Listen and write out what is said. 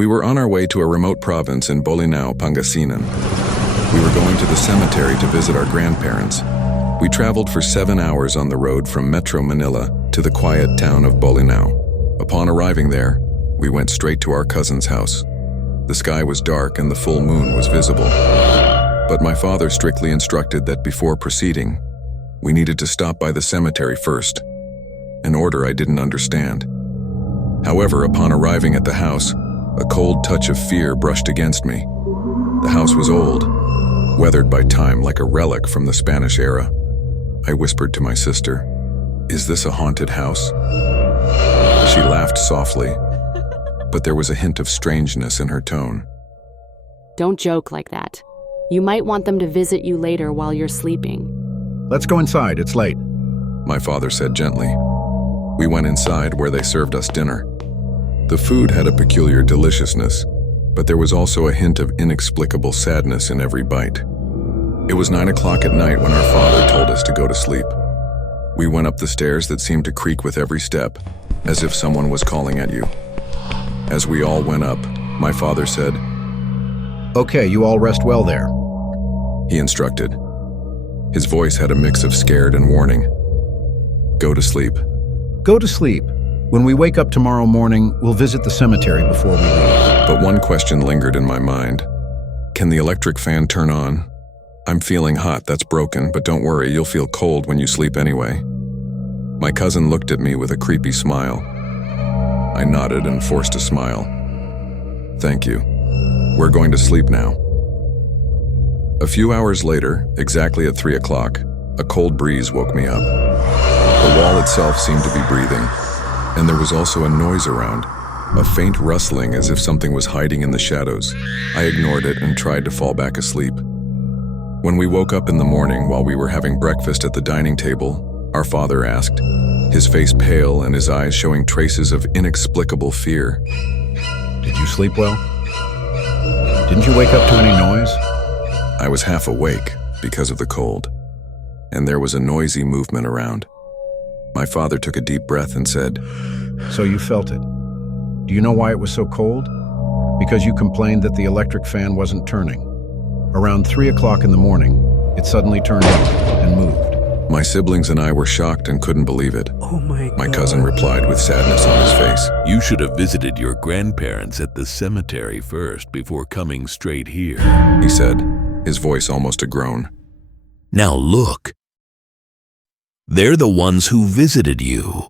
We were on our way to a remote province in Bolinao, Pangasinan. We were going to the cemetery to visit our grandparents. We traveled for 7 hours on the road from Metro Manila to the quiet town of Bolinao. Upon arriving there, we went straight to our cousin's house. The sky was dark and the full moon was visible. But my father strictly instructed that before proceeding, we needed to stop by the cemetery first, an order I didn't understand. However, upon arriving at the house, a cold touch of fear brushed against me. The house was old, weathered by time like a relic from the Spanish era. I whispered to my sister, "Is this a haunted house?" She laughed softly, but there was a hint of strangeness in her tone. Don't joke like that. You might want them to visit you later while you're sleeping. Let's go inside, it's late. My father said gently. We went inside where they served us dinner. The food had a peculiar deliciousness, but there was also a hint of inexplicable sadness in every bite. It was 9 o'clock at night when our father told us to go to sleep. We went up the stairs that seemed to creak with every step, as if someone was calling at you. As we all went up, my father said, Okay, you all rest well there. He instructed. His voice had a mix of scared and warning. Go to sleep. Go to sleep. When we wake up tomorrow morning, we'll visit the cemetery before we leave. But one question lingered in my mind. Can the electric fan turn on? I'm feeling hot, that's broken, but don't worry, you'll feel cold when you sleep anyway. My cousin looked at me with a creepy smile. I nodded and forced a smile. Thank you. We're going to sleep now. A few hours later, exactly at 3 o'clock, a cold breeze woke me up. The wall itself seemed to be breathing, and there was also a noise around, a faint rustling as if something was hiding in the shadows. I ignored it and tried to fall back asleep. When we woke up in the morning while we were having breakfast at the dining table, our father asked, his face pale and his eyes showing traces of inexplicable fear. Did you sleep well? Didn't you wake up to any noise? I was half awake because of the cold, and there was a noisy movement around. My father took a deep breath and said, So you felt it. Do you know why it was so cold? Because you complained that the electric fan wasn't turning. Around 3 o'clock in the morning, it suddenly turned on and moved. My siblings and I were shocked and couldn't believe it. Oh my God. My cousin replied with sadness on his face. You should have visited your grandparents at the cemetery first before coming straight here, He said, his voice almost a groan. Now look. They're the ones who visited you.